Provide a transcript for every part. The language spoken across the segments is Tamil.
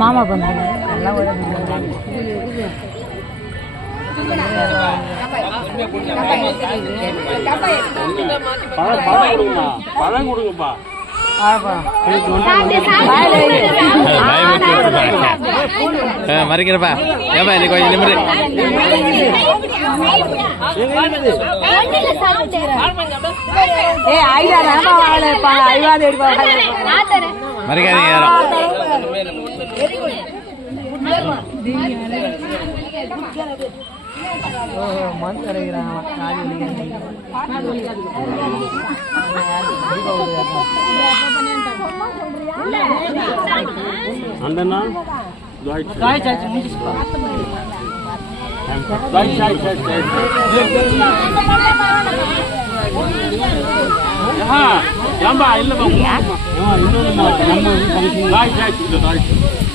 மாமா பண்ணுறாங்க பழம் கொடுங்கப்பா. மறைக்கிறப்பா ஏப்பா இது கொஞ்சம் நிமிரு. மறைக்காதீங்க யாரும். அந்தண்ணா ஏன்பா இல்லப்பா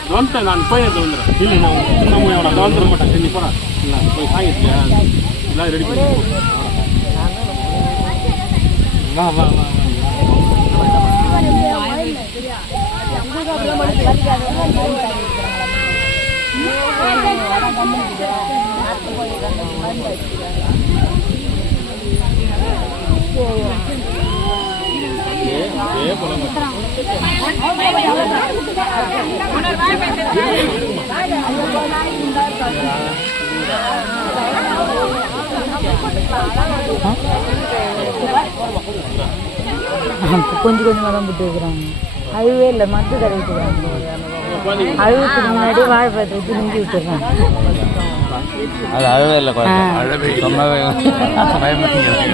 இன்னொன்று நான் போய் வந்துடுறேன். இல்லை நான் சின்ன மூயோட வந்துட மாட்டேன். சரி போகிறேன். இல்லை போய் சாங்கிட்டியா எல்லாம் ரெடி பண்ணி வா வா வா. கொஞ்சம் கொஞ்சமாக தான் போட்டு வைக்கிறாங்க. அழுவே இல்லை மருந்து தடவை விட்டுக்கிறாங்க. அழுவுக்கு முன்னாடி வாழைப்பழத்தை வச்சு நுங்கி விட்டுறாங்க. அது அழுவே இல்லை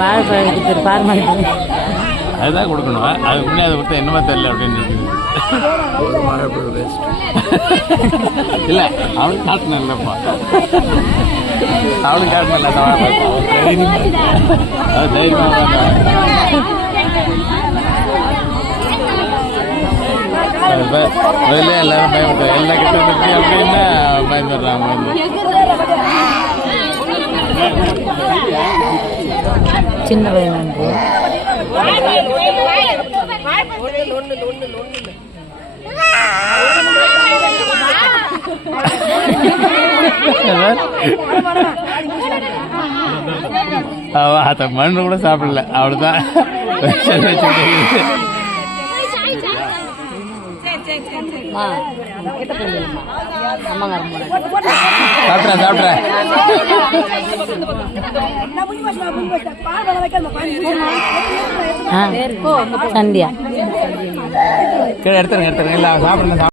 வாழைப்பழம் கொடுத்துரு பார்மாலிட்டி அதுதான் கொடுக்கணும். அதுக்கு முன்னே அதை கொடுத்தா என்னமா தெரியல அப்படின்னு இல்லை அவனுக்கு காட்டணும் இல்லைப்பா. அவனுக்கு காட்டணும் இல்லை அது தைரியமாக முதல்ல எல்லாரும் பயப்பட்டு எல்லா கிட்ட அப்படின்னா பயந்துடுறாங்க. சின்ன பையன் அத மண்ணு கூட சாப்பிடல. அவ்வளவுதான் சந்தியா எடுத்துருங்க. இல்லை சாப்பிடுங்க.